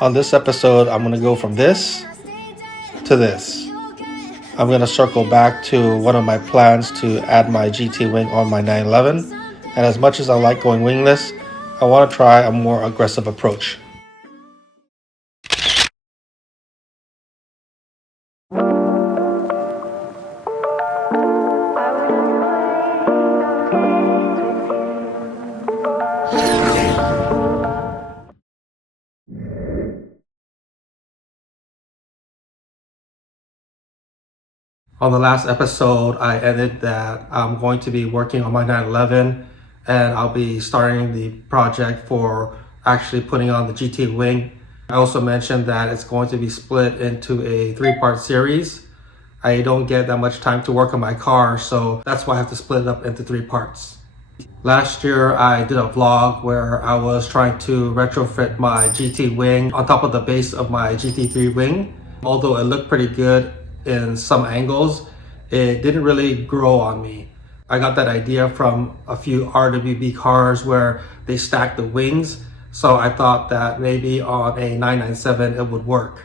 On this episode, I'm going to go from this to this. I'm going to circle back to one of my plans to add my GT wing on my 911. And as much as I like going wingless, I want to try a more aggressive approach. On the last episode, I ended that I'm going to be working on my 911 and I'll be starting the project for actually putting on the GT wing. I also mentioned that it's going to be split into a 3-part series. I don't get that much time to work on my car, so that's why I have to split it up into 3 parts. Last year, I did a vlog where I was trying to retrofit my GT wing on top of the base of my GT3 wing. Although it looked pretty good in some angles, it didn't really grow on me. I got that idea from a few RWB cars where they stack the wings, so I thought that maybe on a 997 it would work.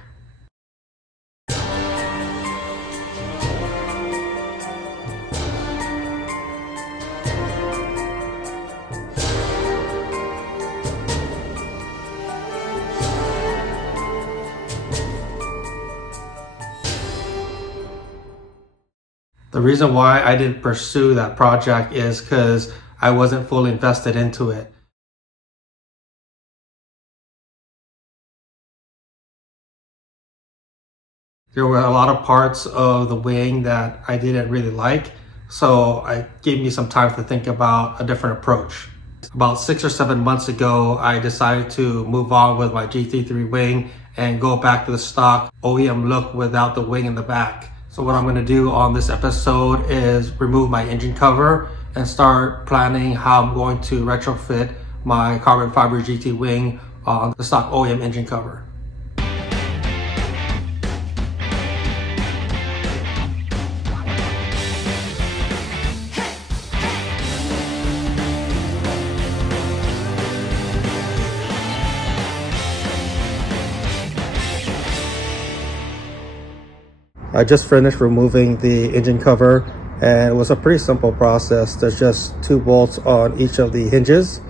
The reason why I didn't pursue that project is because I wasn't fully invested into it. There were a lot of parts of the wing that I didn't really like, so it gave me some time to think about a different approach. About 6 or 7 months ago, I decided to move on with my GT3 wing and go back to the stock OEM look without the wing in the back. So what I'm going to do on this episode is remove my engine cover and start planning how I'm going to retrofit my carbon fiber GT wing on the stock OEM engine cover. I just finished removing the engine cover and it was a pretty simple process. There's just 2 bolts on each of the hinges,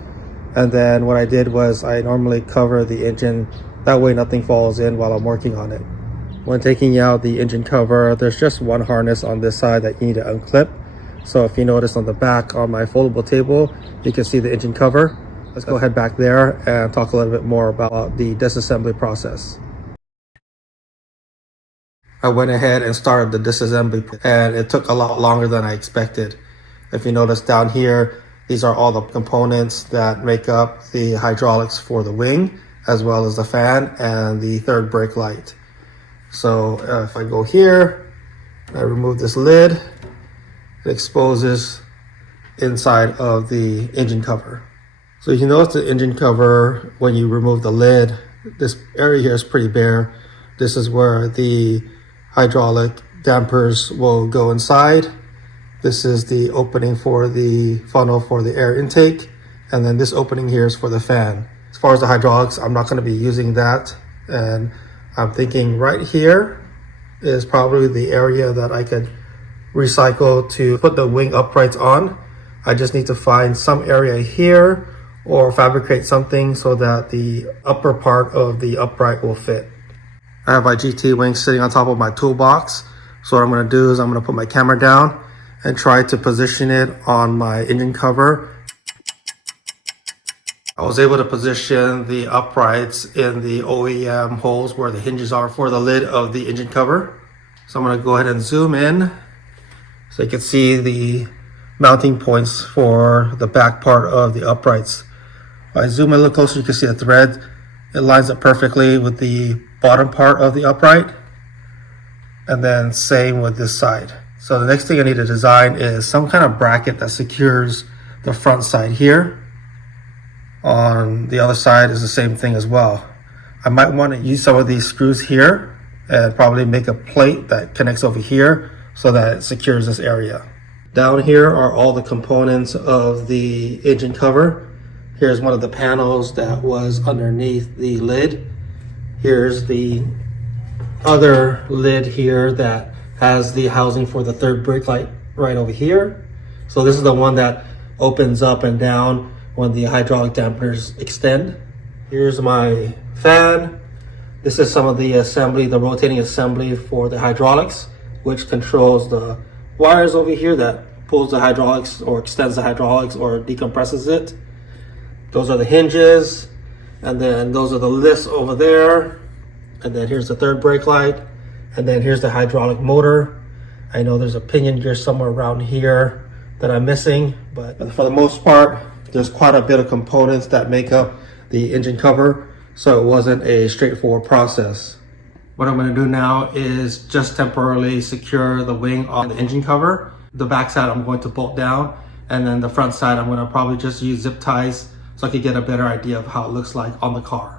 and then what I did was I normally cover the engine, that way nothing falls in while I'm working on it. When taking out the engine cover, there's just one harness on this side that you need to unclip. So if you notice on the back on my foldable table, you can see the engine cover. Let's go ahead back there and talk a little bit more about the disassembly process. I went ahead and started the disassembly, and it took a lot longer than I expected. If you notice down here, these are all the components that make up the hydraulics for the wing, as well as the fan and the third brake light. So if I go here, I remove this lid, it exposes inside of the engine cover. So you can notice the engine cover, when you remove the lid, this area here is pretty bare. This is where the hydraulic dampers will go inside. This is the opening for the funnel for the air intake, and then this opening here is for the fan. As far as the hydraulics, I'm not going to be using that, and I'm thinking right here is probably the area that I could recycle to put the wing uprights on. I just need to find some area here or fabricate something so that the upper part of the upright will fit. I have my GT wing sitting on top of my toolbox. So what I'm going to do is I'm going to put my camera down and try to position it on my engine cover. I was able to position the uprights in the OEM holes where the hinges are for the lid of the engine cover. So I'm going to go ahead and zoom in so you can see the mounting points for the back part of the uprights. If I zoom in a little closer, you can see the thread. It lines up perfectly with the bottom part of the upright, and then same with this side. So the next thing I need to design is some kind of bracket that secures the front side here. On the other side is the same thing as well. I might want to use some of these screws here and probably make a plate that connects over here so that it secures this area. Down here are all the components of the engine cover. Here's one of the panels that was underneath the lid. Here's the other lid here that has the housing for the third brake light right over here. So this is the one that opens up and down when the hydraulic dampeners extend. Here's my fan. This is some of the assembly, the rotating assembly for the hydraulics, which controls the wires over here that pulls the hydraulics or extends the hydraulics or decompresses it. Those are the hinges, and then those are the lifts over there. And then here's the third brake light, and then here's the hydraulic motor. I know there's a pinion gear somewhere around here that I'm missing, but for the most part, there's quite a bit of components that make up the engine cover, so it wasn't a straightforward process. What I'm going to do now is just temporarily secure the wing on the engine cover. The back side I'm going to bolt down, and then the front side I'm going to probably just use zip ties so I can get a better idea of how it looks like on the car.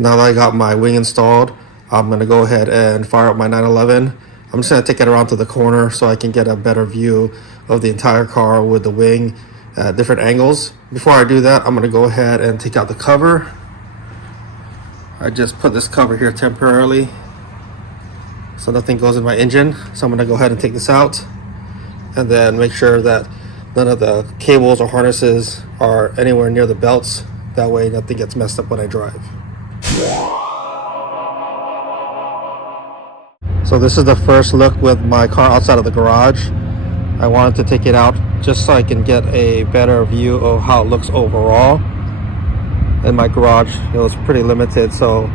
Now that I got my wing installed, I'm going to go ahead and fire up my 911. I'm just going to take it around to the corner so I can get a better view of the entire car with the wing at different angles. Before I do that, I'm going to go ahead and take out the cover. I just put this cover here temporarily so nothing goes in my engine. So I'm going to go ahead and take this out and then make sure that none of the cables or harnesses are anywhere near the belts. That way nothing gets messed up when I drive. So this is the first look with my car outside of the garage. I wanted to take it out just so I can get a better view of how it looks overall. In my garage, it was pretty limited, so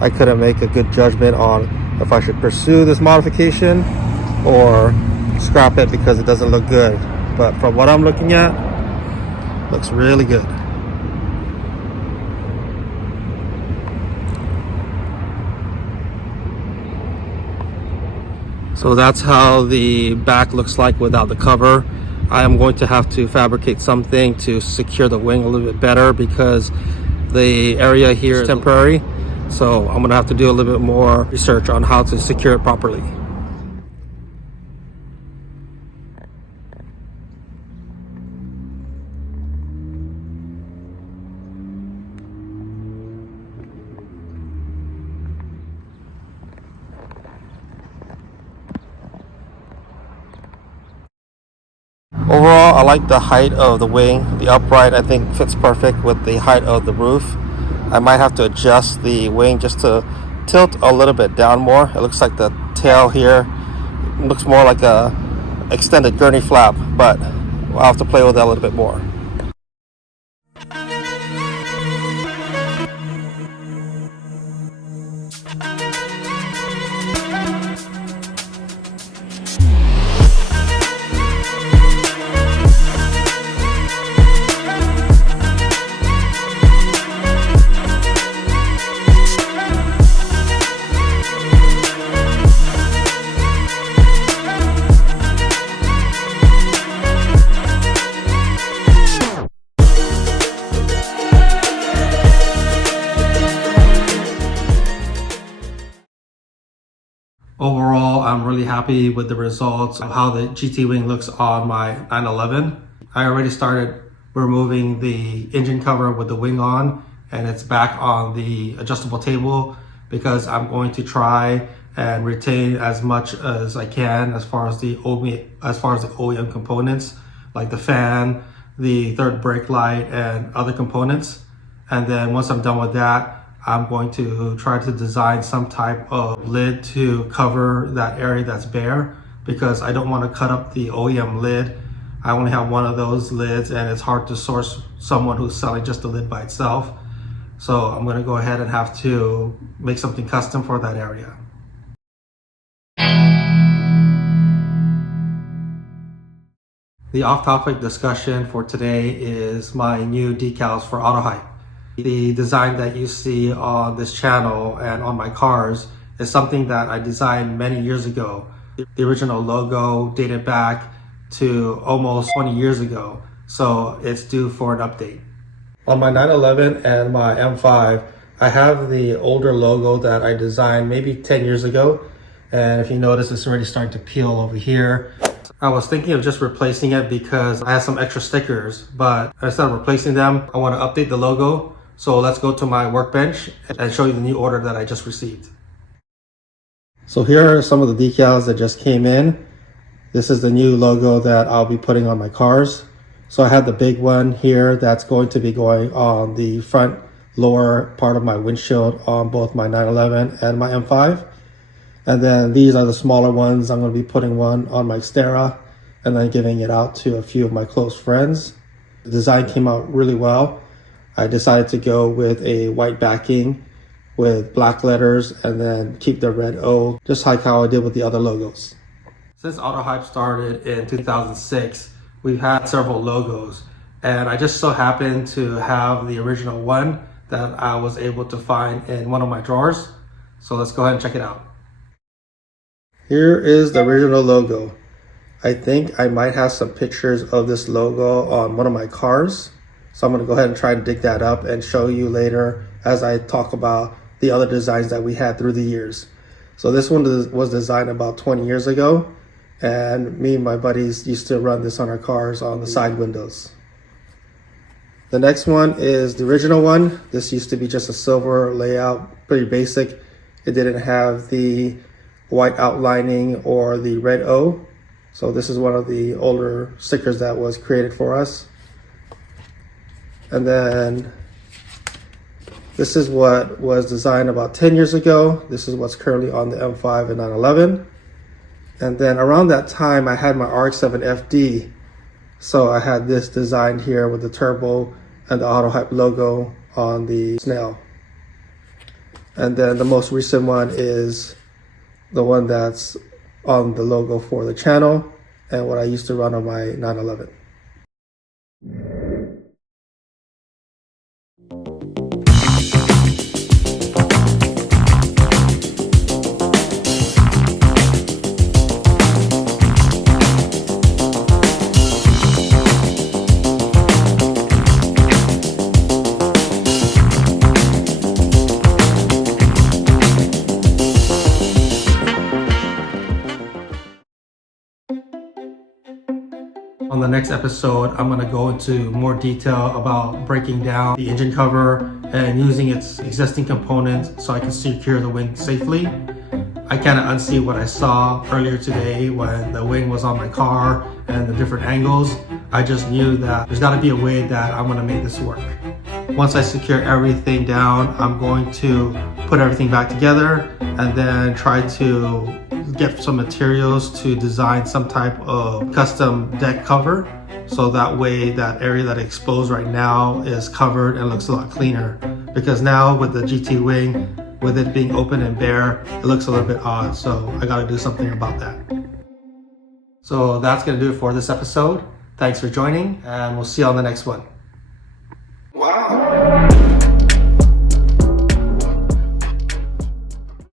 I couldn't make a good judgment on if I should pursue this modification or scrap it because it doesn't look good. But from what I'm looking at, it looks really good. So that's how the back looks like without the cover. I am going to have to fabricate something to secure the wing a little bit better because the area here is temporary. So I'm gonna have to do a little bit more research on how to secure it properly. Overall, I like the height of the wing. The upright, I think, fits perfect with the height of the roof. I might have to adjust the wing just to tilt a little bit down more. It looks like the tail here looks more like a extended gurney flap, but I'll have to play with that a little bit more. Overall, I'm really happy with the results of how the GT wing looks on my 911. I already started removing the engine cover with the wing on, and it's back on the adjustable table because I'm going to try and retain as much as I can as far as the OEM components, like the fan, the third brake light, and other components. And then once I'm done with that, I'm going to try to design some type of lid to cover that area that's bare because I don't want to cut up the OEM lid I only have one of those lids and it's hard to source someone who's selling just the lid by itself. So I'm going to go ahead and have to make something custom for that area. The off-topic discussion for today is my new decals for Autohype. The design that you see on this channel and on my cars is something that I designed many years ago. The original logo dated back to almost 20 years ago, so it's due for an update. On my 911 and my M5, I have the older logo that I designed maybe 10 years ago, and if you notice, it's already starting to peel over here. I was thinking of just replacing it because I had some extra stickers, but instead of replacing them, I want to update the logo. So let's go to my workbench and show you the new order that I just received. So here are some of the decals that just came in. This is the new logo that I'll be putting on my cars. So I have the big one here that's going to be going on the front lower part of my windshield on both my 911 and my M5. And then these are the smaller ones. I'm going to be putting one on my Xterra and then giving it out to a few of my close friends. The design came out really well. I decided to go with a white backing with black letters and then keep the red O, just like how I did with the other logos. Since Autohype started in 2006, we've had several logos, and I just so happened to have the original one that I was able to find in one of my drawers. So let's go ahead and check it out. Here is the original logo. I think I might have some pictures of this logo on one of my cars. So I'm going to go ahead and try to dig that up and show you later as I talk about the other designs that we had through the years. So this one was designed about 20 years ago, and me and my buddies used to run this on our cars on the side windows. The next one is the original one. This used to be just a silver layout, pretty basic. It didn't have the white outlining or the red O. So this is one of the older stickers that was created for us. And then this is what was designed about 10 years ago. This is what's currently on the M5 and 911. And then around that time, I had my RX-7 FD. So I had this designed here with the turbo and the Autohype logo on the snail. And then the most recent one is the one that's on the logo for the channel and what I used to run on my 911. On the next episode, I'm going to go into more detail about breaking down the engine cover and using its existing components so I can secure the wing safely. I kind of unsee what I saw earlier today when the wing was on my car and the different angles. I just knew that there's got to be a way that I'm going to make this work. Once I secure everything down, I'm going to put everything back together and then try to get some materials to design some type of custom deck cover, so that way that area that exposed right now is covered and looks a lot cleaner, because now with the GT wing, with it being open and bare, it looks a little bit odd. So I got to do something about that. So that's going to do it for this episode. Thanks for joining, and we'll see you on the next one. Wow.